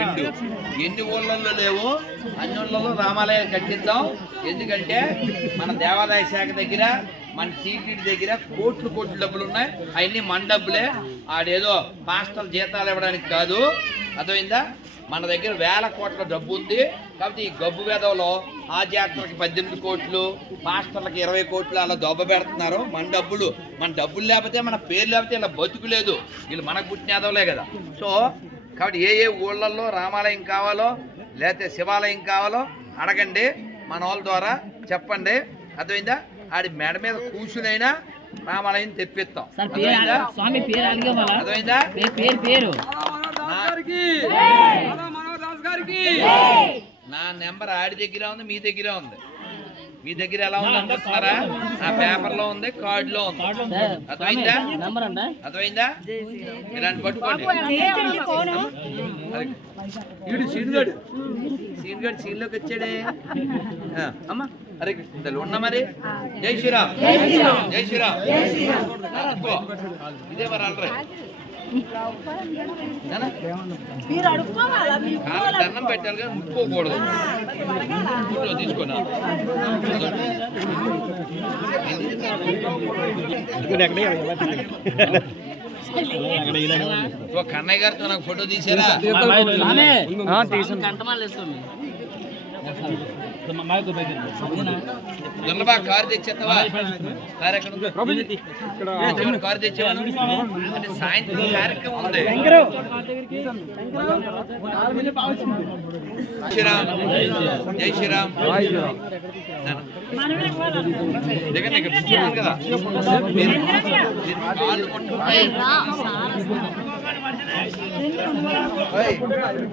రెండు ఎన్ని ఊళ్ళల్లో లేవు? అన్ని ఊళ్ళలో రామాలయం కట్టిద్దాం ఎందుకంటే మన దేవాదాయ శాఖ దగ్గర మన టీటీడీ దగ్గర కోట్లు కోట్లు డబ్బులు ఉన్నాయి. అవన్నీ మన డబ్బులే. ఆడేదో పాస్టల్ జీతాలు ఇవ్వడానికి కాదు. అర్థమైందా? మన దగ్గర వేల కోట్ల డబ్బు ఉంది. కాబట్టి ఈ గబ్బు వేదంలో ఆ జాతరకి పద్దెనిమిది కోట్లు పాస్టర్లకి ఇరవై కోట్లు అలా దొబ్బ పెడుతున్నారు. మన డబ్బులు మన డబ్బులు లేకపోతే మన పేరు లేకపోతే ఇలా బతుకు లేదు. వీళ్ళు మనకు పుట్టినేదవలే కదా. సో కాబట్టి ఏ ఏ ఊళ్ళల్లో రామాలయం కావాలో లేకపోతే శివాలయం కావాలో అడగండి. మన వాళ్ళ ద్వారా చెప్పండి. అర్థమైందా? ఆడి మెడ మీద కూర్చునైనా రామాలయం తెప్పిస్తాం. అర్థమైందా? అర్థమైందా? పేరు పేరు. పేరు నా నెంబర్ ఆడి దగ్గర ఉంది మీ దగ్గర ఉంది. మీ దగ్గర ఎలా ఉంది అనుకుంటున్నారా? నా పేపర్లో ఉంది కార్డులో ఉంది. సార్ అర్థమైందా? నంబర్ అంట అర్థమైందా? ఇలాంటి పట్టుకోండి. ఈడు సీన్గాడు సీన్గాడు సీన్లోకి వచ్చాడే. ఆ, అమ్మా. అరే కృష్ణ ఉన్నా మరి? జై శ్రీరామ్. జై శ్రీరామ్. అబ్బో, ఇదే మరి నాన్న? మీరు అడుక్కోవాలా మీ కాళ్ళ దండం పెట్టాలి కానీ ముట్టుకోకూడదు ఇంట్లో తీసుకున్నా ఓ కన్నయ్య గారితో నాకు ఫోటో తీసారా స్వామి దుర్లభా కారు తెచ్చేస్తావా కారు ఎక్కడ ఉంది? కారు తెచ్చేవాను అంటే సాయంత్రం కార్యక్రమం ఉంది. శ్రీరామ్ జై శ్రీరామ్ దగ్గర కదా. మీరు కాళ్ళు